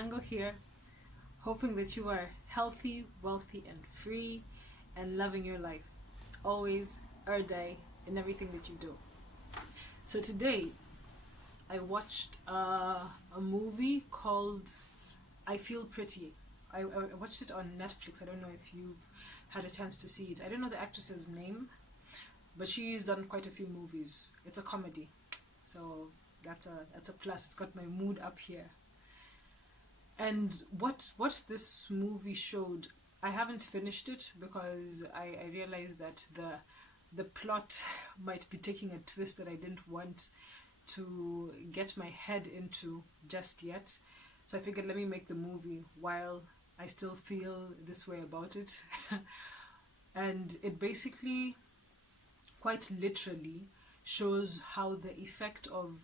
Onyango here, hoping that you are healthy, wealthy, and free, and loving your life, always, every day, in everything that you do. So today, I watched a movie called I Feel Pretty. I watched it on Netflix. I don't know if you've had a chance to see it. I don't know the actress's name, but she's done quite a few movies. It's a comedy, so that's a plus. It's got my mood up here. And what this movie showed, I haven't finished it because I realized that the plot might be taking a twist that I didn't want to get my head into just yet. So I figured let me make the movie while I still feel this way about it. And it basically, quite literally, shows how the effect of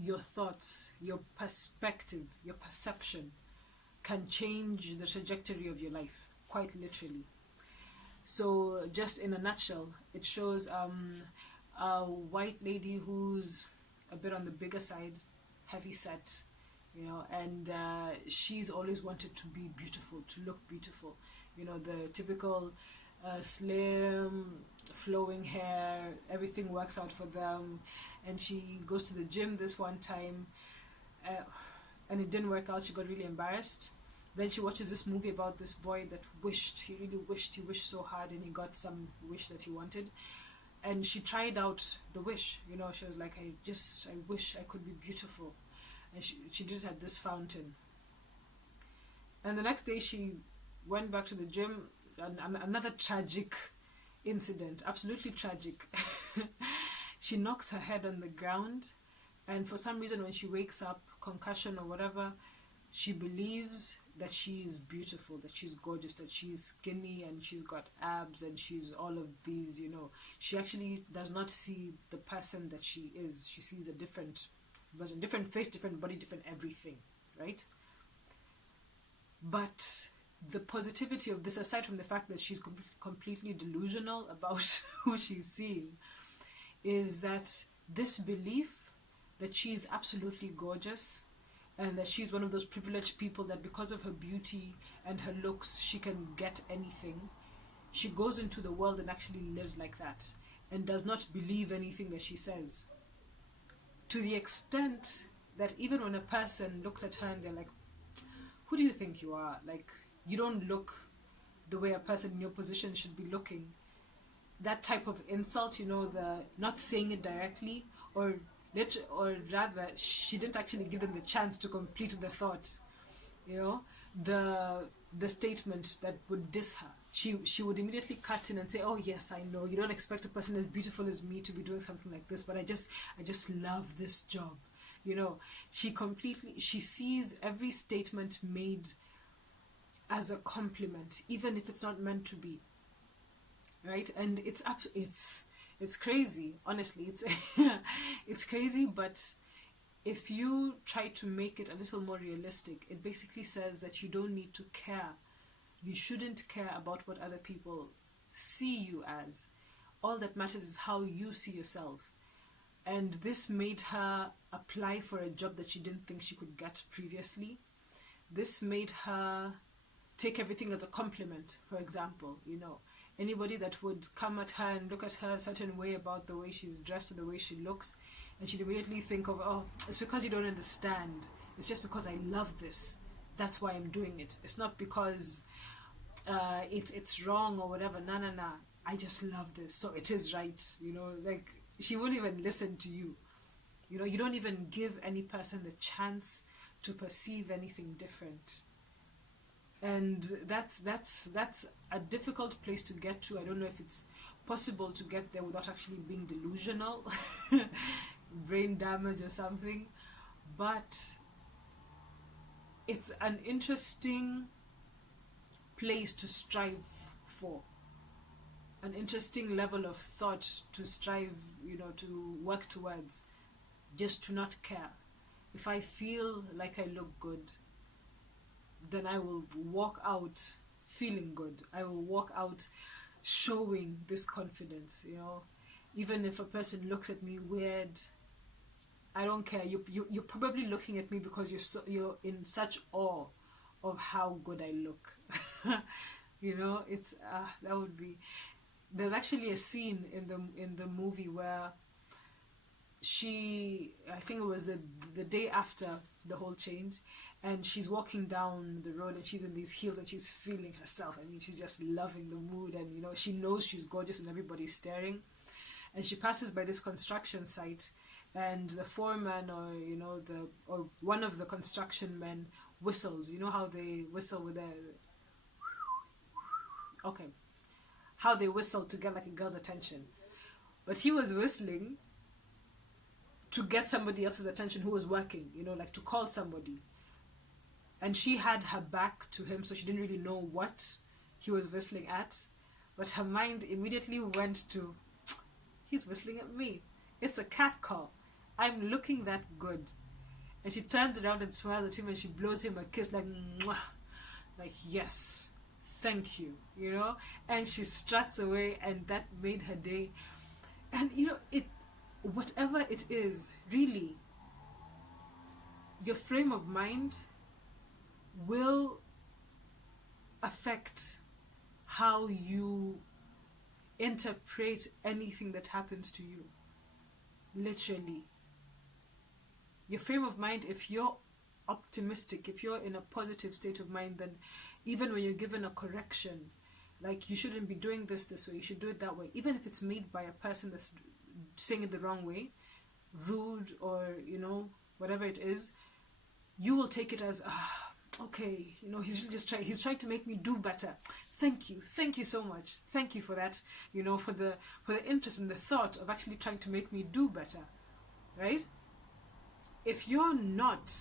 your thoughts, your perspective, your perception can change the trajectory of your life, quite literally. So, just in a nutshell, it shows a white lady who's a bit on the bigger side, heavy set, and she's always wanted to be beautiful, to look beautiful. The typical slim, flowing hair, everything works out for them. And she goes to the gym this one time, uh, and it didn't work out. She got really embarrassed. Then she watches this movie about this boy that he wished so hard, and he got some wish that he wanted. And she tried out the wish, she was like, I wish I could be beautiful. And she did it at this fountain. And the next day she went back to the gym, and another tragic incident, absolutely tragic. She knocks her head on the ground, and for some reason, when she wakes up, concussion or whatever, she believes that she is beautiful, that she's gorgeous, that she's skinny and she's got abs and she's all of these. She actually does not see the person that she is. She sees a different version, different face, different body, different everything, right? But the positivity of this, aside from the fact that she's completely delusional about who she's seeing, is that this belief that she's absolutely gorgeous and that she's one of those privileged people that because of her beauty and her looks she can get anything, she goes into the world and actually lives like that and does not believe anything that she says, to the extent that even when a person looks at her and they're like, who do you think you are? Like, you don't look the way a person in your position should be looking. That type of insult, the not saying it directly, or rather, she didn't actually give them the chance to complete the thought. The statement that would diss her, she would immediately cut in and say, "Oh yes, I know you don't expect a person as beautiful as me to be doing something like this, but I just love this job." She sees every statement made as a compliment, even if it's not meant to be. Right? And it's crazy, honestly. It's crazy, but if you try to make it a little more realistic, it basically says that you don't need to care. You shouldn't care about what other people see you as. All that matters is how you see yourself. And this made her apply for a job that she didn't think she could get previously. This made her take everything as a compliment, for example. Anybody that would come at her and look at her a certain way about the way she's dressed or the way she looks, and she'd immediately think of, oh, it's because you don't understand. It's just because I love this. That's why I'm doing it. It's not because it's wrong or whatever. Nah. I just love this, so it is right. Like, she won't even listen to you. You don't even give any person the chance to perceive anything different. And that's a difficult place to get to. I don't know if it's possible to get there without actually being delusional, brain damage or something, but it's an interesting place to strive for, an interesting level of thought to strive, to work towards, just to not care. If I feel like I look good, then I will walk out feeling good. I will walk out showing this confidence. Even if a person looks at me weird, I don't care. You're probably looking at me because you're in such awe of how good I look. You know, it's that would be. There's actually a scene in the movie where I think it was the day after the whole change, and she's walking down the road and she's in these heels and she's feeling herself. I mean, she's just loving the mood, and you know, she knows she's gorgeous and everybody's staring. And she passes by this construction site, and the foreman, or you know, or one of the construction men whistles. You know how they whistle with their, okay, how they whistle to get like a girl's attention. But he was whistling to get somebody else's attention who was working, you know, like to call somebody. And she had her back to him, so she didn't really know what he was whistling at. But her mind immediately went to, he's whistling at me. It's a cat call. I'm looking that good. And she turns around and smiles at him and she blows him a kiss like, mwah, like, yes, thank you, you know? And she struts away, and that made her day. And, you know, whatever it is, really, your frame of mind will affect how you interpret anything that happens to you. Literally. Your frame of mind, if you're optimistic, if you're in a positive state of mind, then even when you're given a correction, like you shouldn't be doing this way, you should do it that way, even if it's made by a person that's saying it the wrong way, rude, or you know, whatever it is, you will take it as okay, you know, he's really just he's trying to make me do better. Thank you so much, thank you for that, you know, for the interest and the thought of actually trying to make me do better, right? If you're not,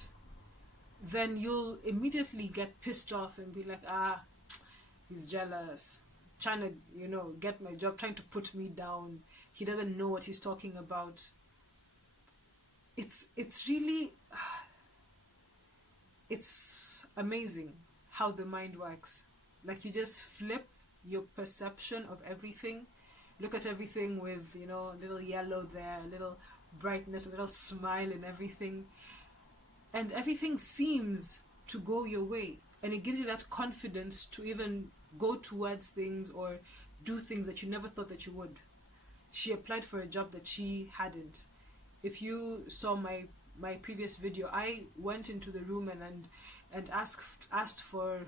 then you'll immediately get pissed off and be like, he's jealous, trying to, you know, get my job, trying to put me down, he doesn't know what he's talking about. It's really, it's amazing how the mind works. Like, you just flip your perception of everything, look at everything with, you know, a little yellow there, a little brightness, a little smile and everything, and everything seems to go your way, and it gives you that confidence to even go towards things or do things that you never thought that you would. She applied for a job that she hadn't. If you saw my previous video, I went into the room and asked for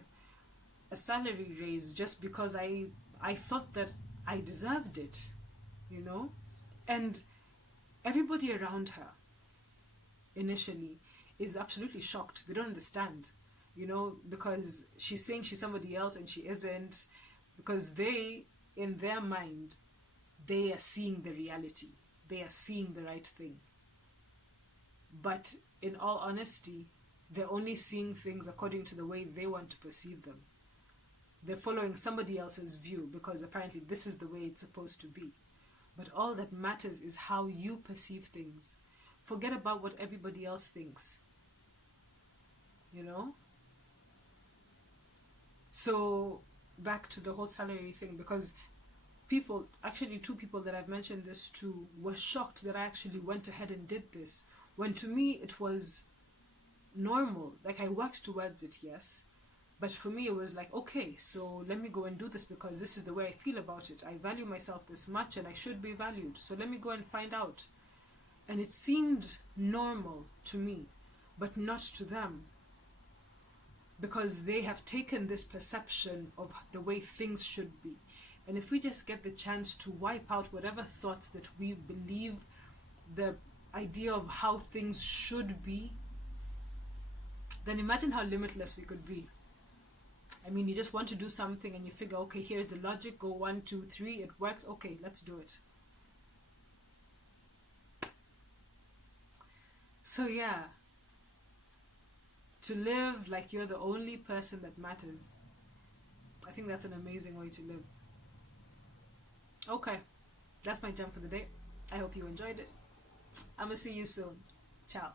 a salary raise just because I thought that I deserved it, you know? And everybody around her initially is absolutely shocked. They don't understand, you know, because she's saying she's somebody else and she isn't, because they, in their mind, they are seeing the reality. They are seeing the right thing. But in all honesty, they're only seeing things according to the way they want to perceive them. They're following somebody else's view because apparently this is the way it's supposed to be. But all that matters is how you perceive things. Forget about what everybody else thinks. You know? So, back to the whole salary thing, because people, actually 2 people that I've mentioned this to, were shocked that I actually went ahead and did this. When to me it was normal. Like, I worked towards it, yes. But for me it was like, okay, so let me go and do this because this is the way I feel about it. I value myself this much and I should be valued. So let me go and find out. And it seemed normal to me, but not to them. Because they have taken this perception of the way things should be. And if we just get the chance to wipe out whatever thoughts that we believe, the idea of how things should be, then imagine how limitless we could be. I mean, you just want to do something and you figure, okay, here's the logic, go 1, 2, 3, it works, okay, let's do it. So yeah, to live like you're the only person that matters, I think that's an amazing way to live. Okay, that's my jump for the day. I hope you enjoyed it. I'm gonna see you soon. Ciao.